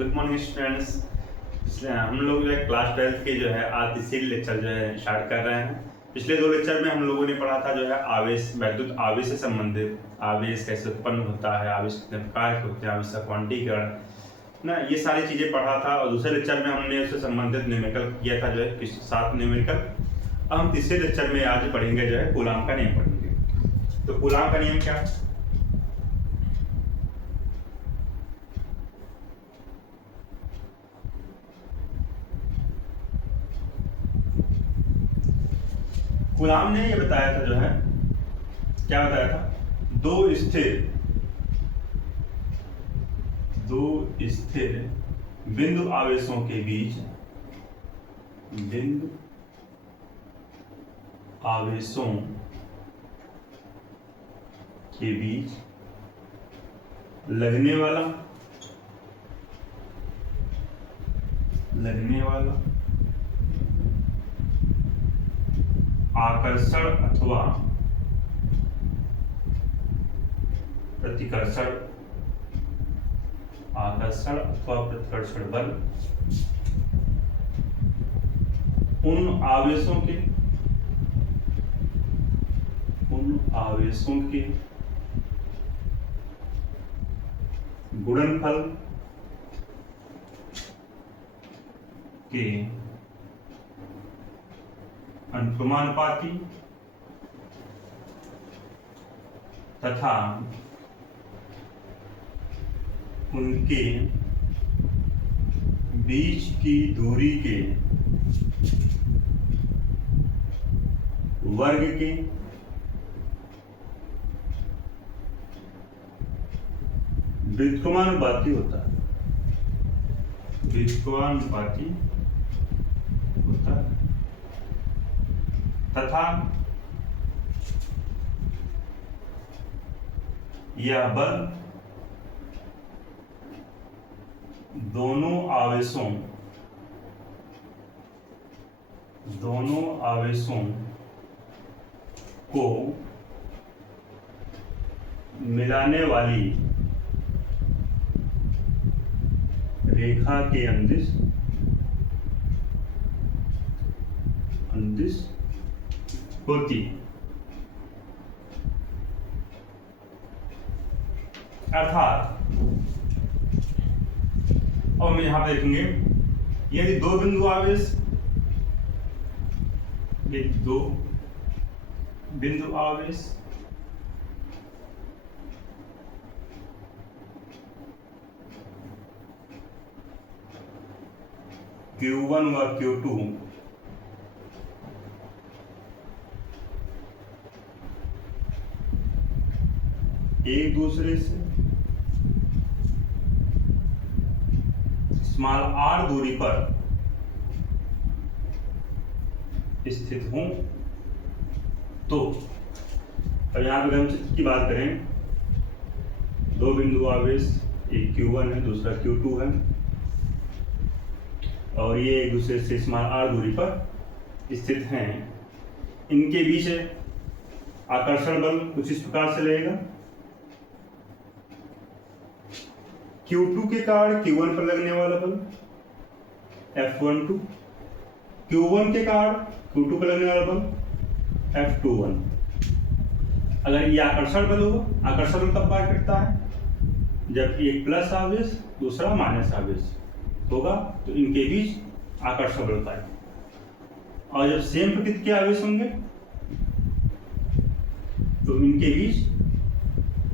Good morning students. हम लोग जो है क्लास 12 के जो है आज तीसरी लेक्चर जो है स्टार्ट कर रहे हैं। पिछले दो लेक्चर में हम लोगों ने पढ़ा था जो है आवेश, वैद्युत आवेश से संबंधित आवेश कैसे उत्पन्न होता है, आवेश कितने प्रकार के होते हैं, आवेश का क्वांटीकरण ना, ये सारी चीज़ें पढ़ा था। और दूसरे लेक्चर में हमने उससे संबंधित न्यूमेरिकल किया था जो है 7 न्यूमेरिकल। अब हम तीसरे लेक्चर में आज पढ़ेंगे जो है कूलाम का नियम पढ़ेंगे। तो कूलाम का नियम क्या है? कूलाम ने ये बताया था जो है, क्या बताया था, दो स्थिर बिंदु आवेशों के बीच लगने वाला आकर्षण अथवा प्रतिकर्षण बल उन आवेशों के गुणनफल के अनुपाती तथा उनके बीच की दूरी के वर्ग के व्युत्क्रमानुपाती होता है। तथा यह बल दोनों आवेशों को मिलाने वाली रेखा के अंदिश होती। अर्थात अब हम यहां पे देखेंगे, यदि दो बिंदु आवेश Q1 व Q2 एक दूसरे से स्मॉल r दूरी पर स्थित हों, तो अब यहां पे हम चित्र की बात करें, दो बिंदु आवेश, एक Q1 है, दूसरा Q2 है, और ये एक दूसरे से स्मॉल r दूरी पर स्थित हैं। इनके बीच आकर्षण बल कुछ इस प्रकार से रहेगा। Q2 के कारण Q1 पर लगने वाला बल F12, Q1 के कारण Q2 पर लगने वाला बल F21। अगर ये आकर्षण बल होगा, आकर्षण बल कब कार्य करता है? जब एक प्लस आवेश दूसरा माइनस आवेश होगा तो इनके बीच आकर्षण बल पाएगा। और जब सेम प्रकृति के आवेश होंगे तो इनके बीच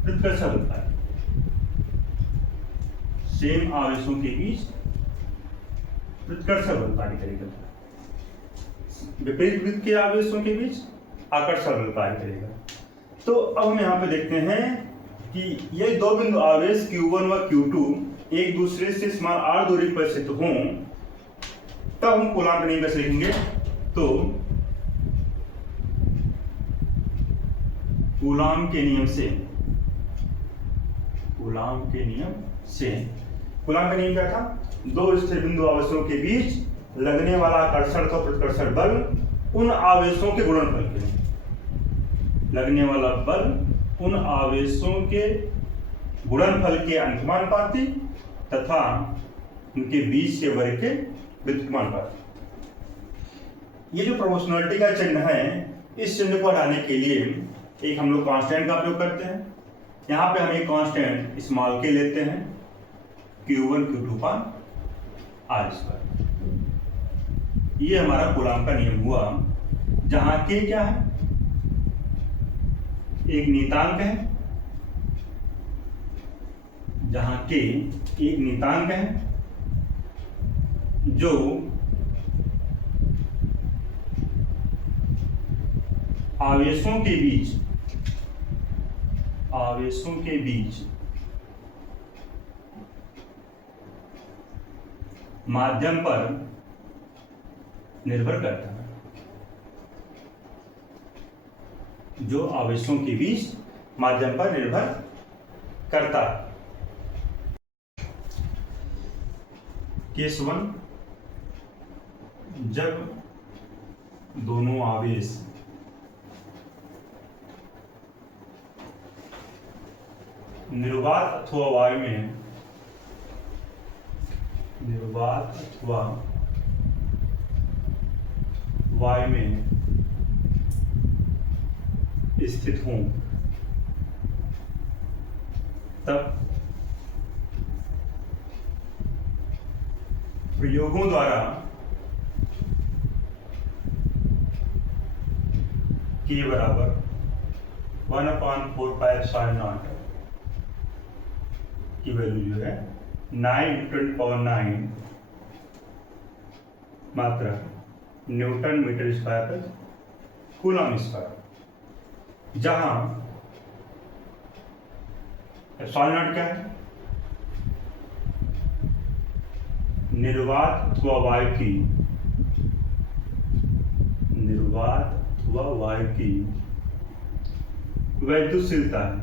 प्रतिकर्षण बल पाएगा। सेम आवेशों के बीच प्रतिकर्षण बल कार्य करेगा, विपरीत प्रकृति के आवेशों के बीच आकर्षण बल कार्य करेगा। तो अब हम यहाँ पे देखते हैं कि ये दो बिंदु आवेश Q1 व Q2 एक दूसरे से स्मॉल r दूरी पर स्थित हों, तब हम कूलाम का नियम कैसे लिखेंगे? तो कूलाम के नियम क्या था? दो स्थिर बिंदु आवेशों के बीच लगने वाला आकर्षण तो प्रतिकर्षण बल उन आवेशों के गुणनफल के लिए, लगने वाला बल उन आवेशों के गुणनफल के अनुपाती तथा उनके बीच के वर्ग के विद्युतमान पर। ये जो प्रोपोर्शनलिटी का चिन्ह है, इस चिन्ह को हटाने के लिए एक हम लोग कांस्टेंट का प्रयोग करते हैं। यहाँ पे हम एक कांस्टेंट स्मॉल के लेते हैं, Q1 Q2 पर R²। ये हमारा कूलॉम का नियम हुआ, जहां के क्या है, एक नियतांक है, जहां के एक नियतांक है जो आवेशों के बीच माध्यम पर निर्भर करता है, जो आवेशों के बीच माध्यम पर निर्भर करता है। केस 1, जब दोनों आवेश निर्वात अथवा वायु में स्थित हों, तब प्रयोगों द्वारा K बराबर 1/4πε0 की वैल्यू जो है 9×10⁹ मात्रा न्यूटन मीटर स्क्वायर पर कूलॉम स्क्वायर, जहां ε0 क्या है, निर्वात अथवा वायु की वैद्युतशीलता है,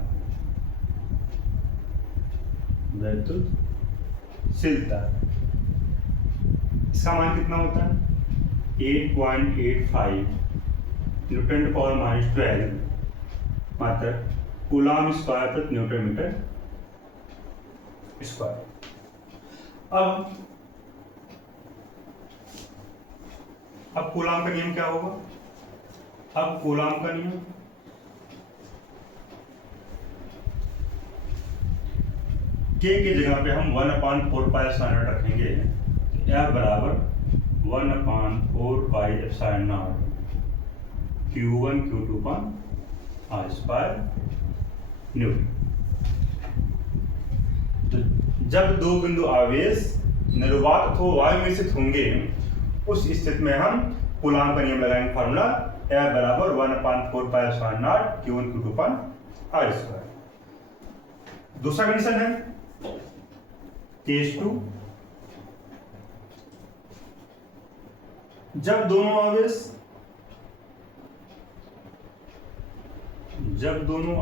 इसका मान कितना होता है, 8.85 न्यूटन/12 मात्र कूलॉम स्क्वायर प्रति न्यूटन मीटर स्क्वायर। अब कूलॉम का नियम क्या होगा? अब कूलॉम का नियम K की जगह पे हम 1/4πε0 रखेंगे। F बराबर 1/4πε0 Q1 Q2 पर R² न्यूटन। तो जब दो बिंदु आवेश निर्वात अथवा वायु में स्थित होंगे, उस स्थिति में हम कूलॉम का नियम लगाएंगे, फार्मूला F बराबर 1/4πε0 Q1 Q2 पर R²। दूसरा कंडीशन है केस 2, जब दोनों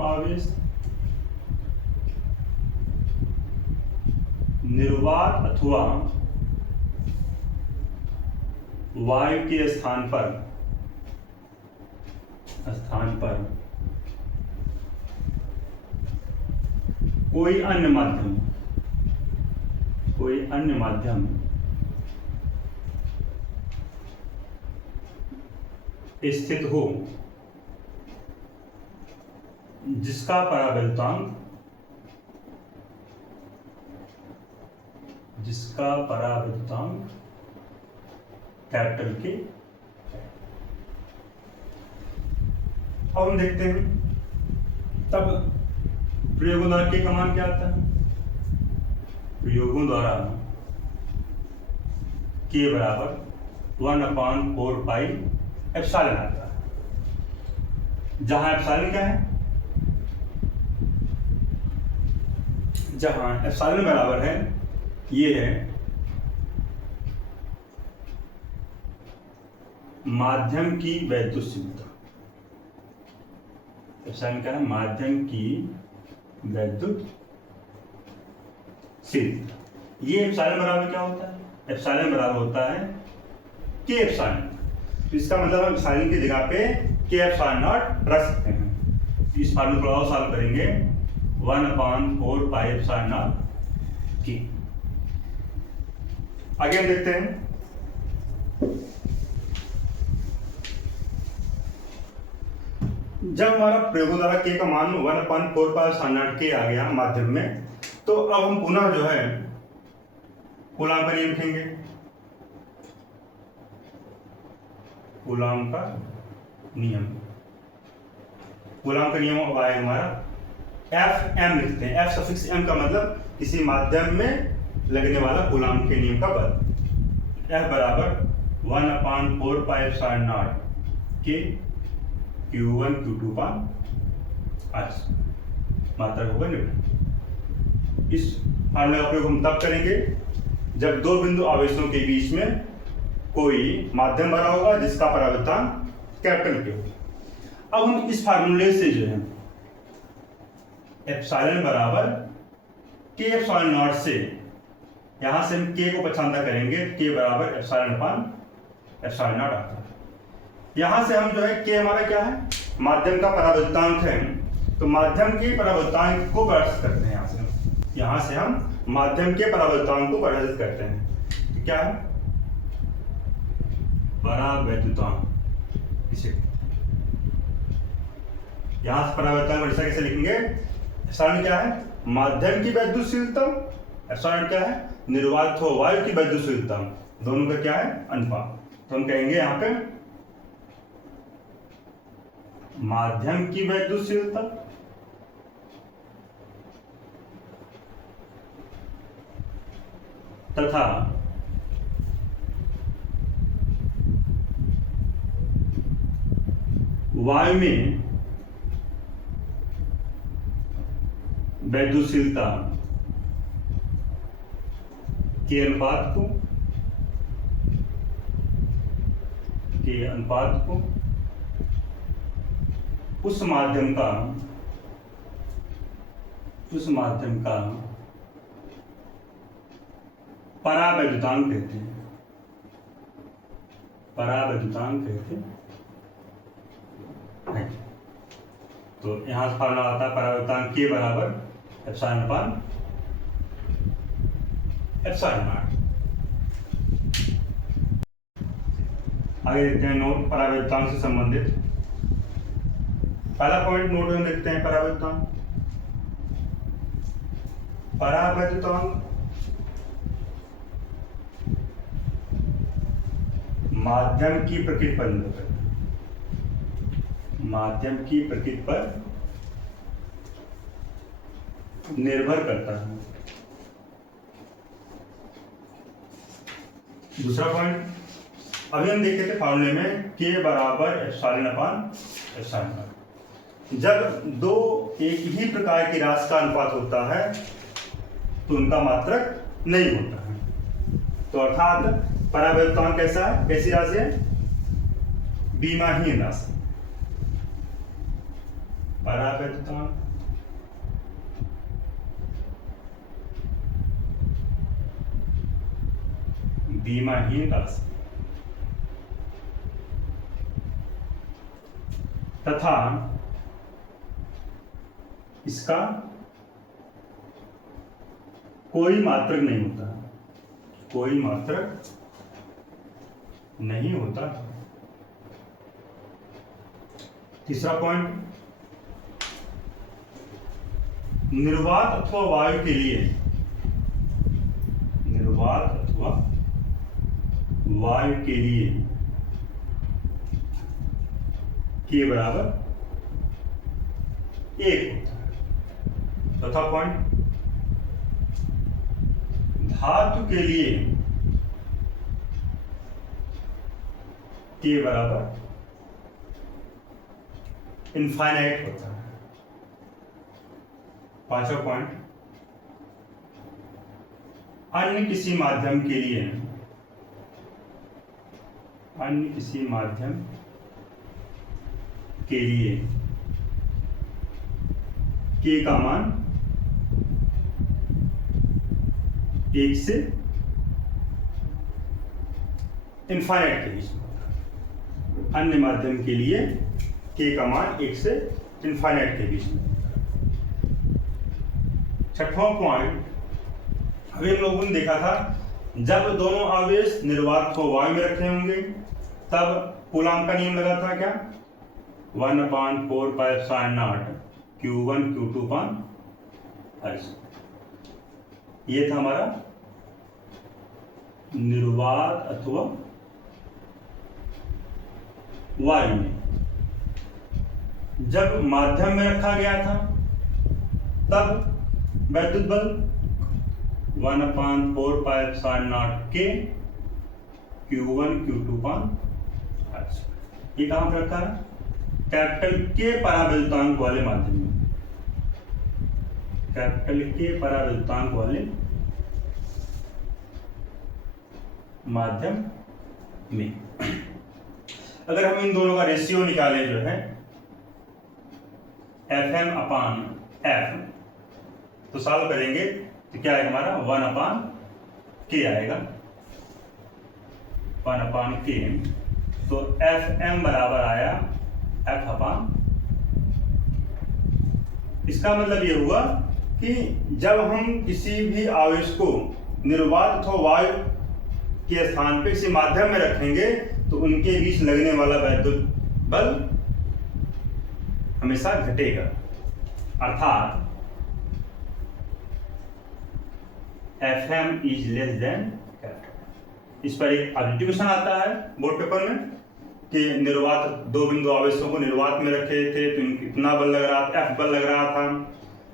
आवेश निर्वात अथवा वायु के स्थान पर कोई अन्य माध्यम स्थित हो, जिसका पराविद्युतांक कैपिटल के। अब हम देखते हैं तब प्रयोगों द्वारा के का मान क्या आता है। प्रयोगों द्वारा के बराबर 1/4πε आता है, जहां एप्सिलॉन क्या है, जहां एप्सिलॉन बराबर है, ये है माध्यम की वैद्युतशीलता। एप्सिलॉन क्या है, माध्यम की वैद्युतशीलता। ये एप्सिलॉन बराबर क्या होता है, एप्सिलॉन बराबर होता है के एप्सिलॉन। तो इसका मतलब हम एप्सिलॉन की जगह पे के एप्सिलॉन रख सकते हैं। इस फार्मूले को और सॉल्व करेंगे, 1/4πε0 के। आगे हम देखते हैं, जब हमारा प्रयोगों द्वारा के का मान 1/4 के आ गया माध्यम में, तो अब हम पुनः जो है कूलाम का नियम लिखेंगे। कूलाम का नियम, कूलाम का नियम अब आए हमारा एफ एम लिखते हैं। एफ सफिक्स एम का मतलब किसी माध्यम में लगने वाला कूलाम के नियम का बल। एफ बराबर 1/4 के Q1 Q2 मात्रक होगा न्यूटन। इस फार्मूला का प्रयोग हम तब करेंगे जब दो बिंदु आवेशों के बीच में कोई माध्यम भरा होगा जिसका परावर्तन कैपिटल के हो। अब हम इस फार्मूले से जो है एप्सिलॉन बराबर के एप्सिलॉन नॉट से, यहां से हम के को पछांदा करेंगे, के बराबर एप्सिलॉन अपान एप्सिलॉन नॉट आता है। यहां से हम जो है के हमारा क्या है, माध्यम का परावर्तांक है, तो माध्यम के परावर्तांक को परिभाषित करते हैं। यहां से हम माध्यम के परावर्तांक को परिभाषित करते हैं, तो क्या है परावैद्युतांक। इसे यहां से परावर्तांक परिभाषा कैसे लिखेंगे, एप्सिलॉन क्या है माध्यम की वैद्युतशीलता, एप्सिलॉन क्या है निर्वात वायु की वैद्युतशीलता, दोनों का क्या है अनुपात। तो हम कहेंगे यहां पे माध्यम की वैद्युतशीलता तथा वायु में वैद्युतशीलता के अनुपात को उस माध्यम का परावैद्युतांक कहते हैं, परावैद्युतांक कहते हैं। तो यहां से फार्मूला आता है परावैद्युतांक के बराबर एप्सिलॉन अपान एप्सिलॉन नॉट। आगे देखते हैं नोट परावैद्युतांक से संबंधित। पहला पॉइंट नोट में देखते हैं परावैद्युतांक। परावैद्युतांक माध्यम की प्रकृति पर निर्भर करता है, माध्यम की प्रकृति पर निर्भर करता है। दूसरा पॉइंट अभी हम देखे थे फार्मूले में के बराबर एप्सिलॉन अपान एप्सिलॉन नॉट। जब दो एक ही प्रकार की राशि का अनुपात होता है तो उनका मात्रक नहीं होता है। तो अर्थात परावैद्युतांक कैसा है, कैसी राशि है, विमाहीन राशि। परावैद्युतांक विमाहीन राशि तथा इसका कोई मात्रक नहीं होता, कोई मात्रक नहीं होता। तीसरा पॉइंट निर्वात अथवा वायु के लिए, निर्वात अथवा वायु के लिए के बराबर 1 होता है। चौथा पॉइंट धातु के लिए के बराबर इनफाइनाइट होता है। पांचवा पॉइंट अन्य किसी माध्यम के लिए, अन्य किसी माध्यम के लिए के का मान 1 से इनफाइनाइट के बीच में होता है। अन्य माध्यम के लिए के का मान 1 से इनफाइनाइट के बीच में। छठवां पॉइंट अभी हम लोगों ने देखा था जब दोनों आवेश निर्वात को वायु में रखे होंगे तब कूलाम का नियम लगा था क्या, 1/4πε0 Q1 Q2 पान H। ये था हमारा निर्वात अथवा वायु में। जब माध्यम में रखा गया था तब वैद्युत बल 1/4πε0 K Q1 Q2 पान H। ये कहां पर रखा है, कैपिटल के परावैद्युतांक वाले माध्यम में, कैपिटल के परावैद्युतांक वाले माध्यम में। अगर हम इन दोनों का रेशियो निकालें जो है FM/F, तो सॉल्व करेंगे तो क्या आएगा हमारा 1/K आएगा, 1/K। तो FM बराबर आया F/। इसका मतलब ये हुआ कि जब हम किसी भी आवेश को निर्वात अथवा वायु के स्थान पे किसी माध्यम में रखेंगे तो उनके बीच लगने वाला वैद्युत बल हमेशा घटेगा, अर्थात FM is less than F। इस पर एक ऑब्जेक्टिव क्वेश्चन आता है बोर्ड पेपर में कि निर्वात दो बिंदु आवेशों को निर्वात में रखे थे तो इतना बल लग रहा था, F बल लग रहा था।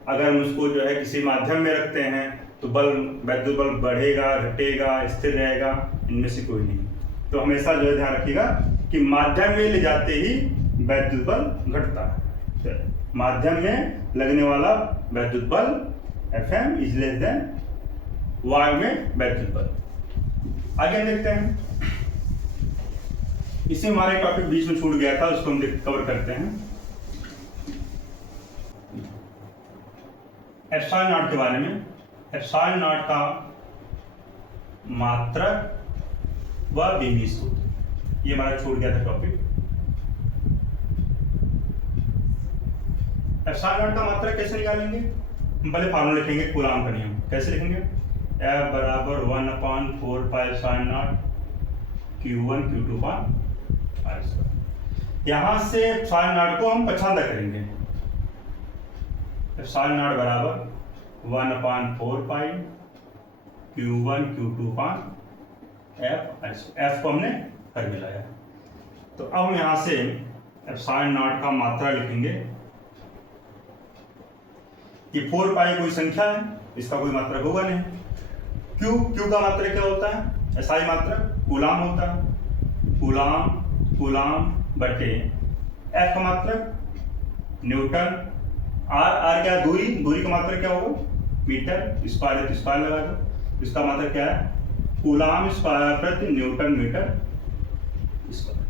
अगर हम उसको जो है किसी माध्यम में रखते हैं तो बल वैद्युत बल बढ़ेगा, घटेगा, स्थिर रहेगा, इनमें से कोई नहीं। तो हमेशा जो है ध्यान रखिएगा कि माध्यम में ले जाते ही वैद्युत बल घटता है। तो माध्यम में लगने वाला वैद्युत बल FM इज लेस देन वायु में वैद्युत बल। आगे देखते हैं, इसमें हमारा टॉपिक बीच में छूट गया था, उसको हम कवर करते हैं। ε0 के बारे में, ε0 का मात्रक व विमीय सूत्र, ये हमारा छूट गया था टॉपिक। ε0 का मात्रक कैसे निकालेंगे, हम पहले फार्मूला लिखेंगे कूलाम का नियम। कैसे लिखेंगे, F बराबर 1/4πε0 Q1 Q2 पान H। यहां से ε0 को हम पछादा करेंगे, ε0 बराबर 1/4π Q1 Q2 पान F को हमने कर मिलाया। तो अब हम यहां से ε0 का मात्रा लिखेंगे कि 4π कोई संख्या है, इसका कोई मात्रक होगा नहीं। Q का मात्रक क्या होता है, SI मात्रक कूलाम होता है, कूलाम बटे F का मात्रक न्यूटन, R क्या, दूरी का मात्रक क्या होगा, मीटर, स्क्वायर है तो स्क्वायर लगा दो, इसका मात्रक क्या है, कूलाम स्क्वायर प्रति न्यूटन मीटर स्क्वायर।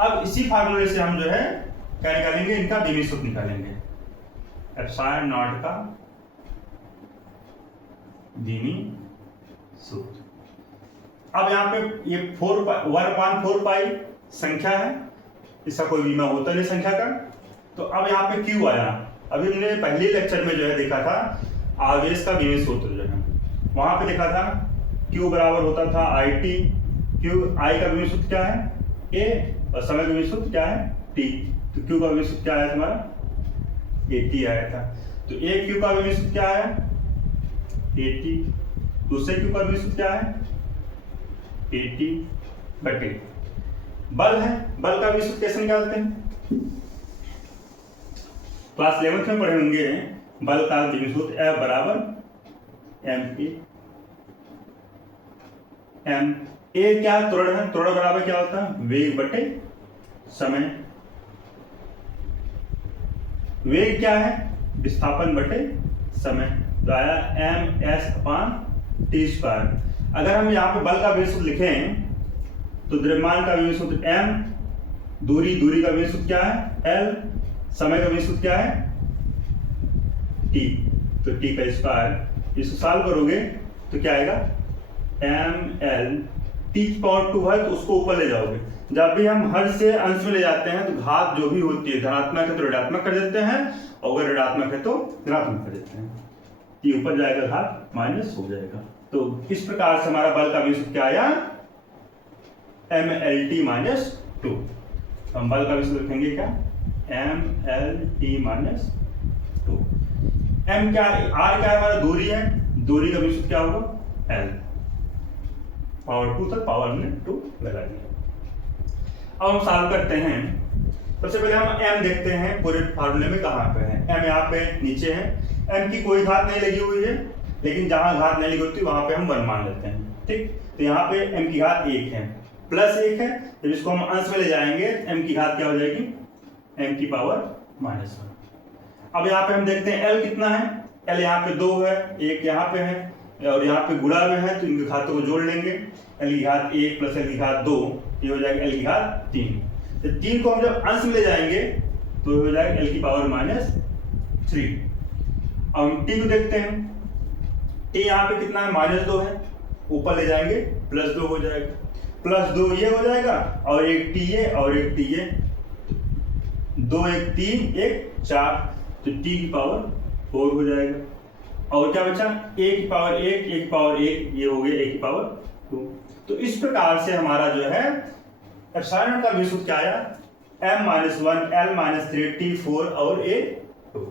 अब इसी फार्मूले से हम जो है क्या निकालेंगे, इनका विमीय सूत्र निकालेंगे, ε0 का विमीय सूत्र। अब यहाँ पे ये 1/4π संख्या है, इसका कोई विमीय होता नहीं संख्या का। तो अब यहाँ पे Q आया, अभी हमने पहले लेक्चर में जो है देखा था आवेश का विमीय सूत्र जो है, वहां पे देखा था Q बराबर होता था IT, I का विमीय सूत्र क्या है A, और समय का विमीय सूत्र क्या है T। तो Q का विमीय सूत्र क्या है हमारा AT आया था। तो एक Q का विमीय सूत्र क्या है AT, दूसरे Q का विमीय सूत्र क्या है AT बटे बल है, बल का विमीय सूत्र कैसे निकालते हैं, क्लास 11th में पढ़े होंगे। बल का विमीय सूत्र F बराबर ma, m a क्या त्वरण है, त्वरण बराबर क्या होता है वेग बटे समय। वेग क्या है, विस्थापन बटे समय, तो आया ms/t²। अगर हम यहाँ पे बल का विमीय सूत्र लिखें तो द्रव्यमान का विमीय सूत्र m, दूरी का विमीय सूत्र क्या है l, समय का विमीय सूत्र क्या है t, तो t का स्क्वायर। इसको सॉल्व करोगे तो क्या आएगा ml, t⁴ है तो उसको ऊपर ले जाओगे। जब भी हम हर से अंश में ले जाते हैं तो घात जो भी होती है, धनात्मक है तो ऋणात्मक कर देते हैं, और अगर ऋणात्मक है तो धनात्मक कर देते हैं। टी ऊपर जाएगा घात माइनस हो जाएगा। तो इस प्रकार से हमारा बल का विस्तार क्या आया, mlt माइनस 2। हम बल का विस्तार लिखेंगे क्या, mlt माइनस 2। m क्या है, r क्या है हमारा दूरी है, दूरी का विस्तार क्या होगा l, पावर 2 तक पावर हमने 2 लगा दिया। अब हम सॉल्व करते हैं। सबसे पहले हम m देखते हैं पूरे फार्मूले में कहाँ पे है। m यहाँ पे नीचे है, m की कोई घात नहीं लगी हुई है, लेकिन जहां घात नहीं लगी होती वहां पे हम 1 मान लेते हैं। ठीक, तो यहाँ पे m की घात 1 है, प्लस 1 है, जब इसको हम अंश में ले जाएंगे m की घात क्या हो जाएगी, m की पावर माइनस 1। अब यहाँ पे हम देखते हैं l कितना है, l यहाँ पे 2 है, 1 यहाँ पे है और यहाँ पे गुणा में है, तो इनके घातों को जोड़ लेंगे। l की घात 1 प्लस l की घात 2, ये हो जाएगा l की घात 3। तो 3 को हम जब अंश में ले जाएंगे तो हो जाएगा l की पावर माइनस 3। अब हम t को देखते हैं, t यहाँ पे कितना है, माइनस 2 है, ऊपर ले जाएंगे प्लस 2 हो जाएगा, प्लस 2 ये हो जाएगा और एक t ये और एक t ये, 2 1 3 1 4, तो t की पावर 4 हो जाएगा। और क्या बचा, a की पावर 1 a की पावर 1, ये हो गया a की पावर 2। तो इस प्रकार से हमारा जो है एप्सिलॉन का विस्तार क्या आया, m-1 l-3 t4 और a 2।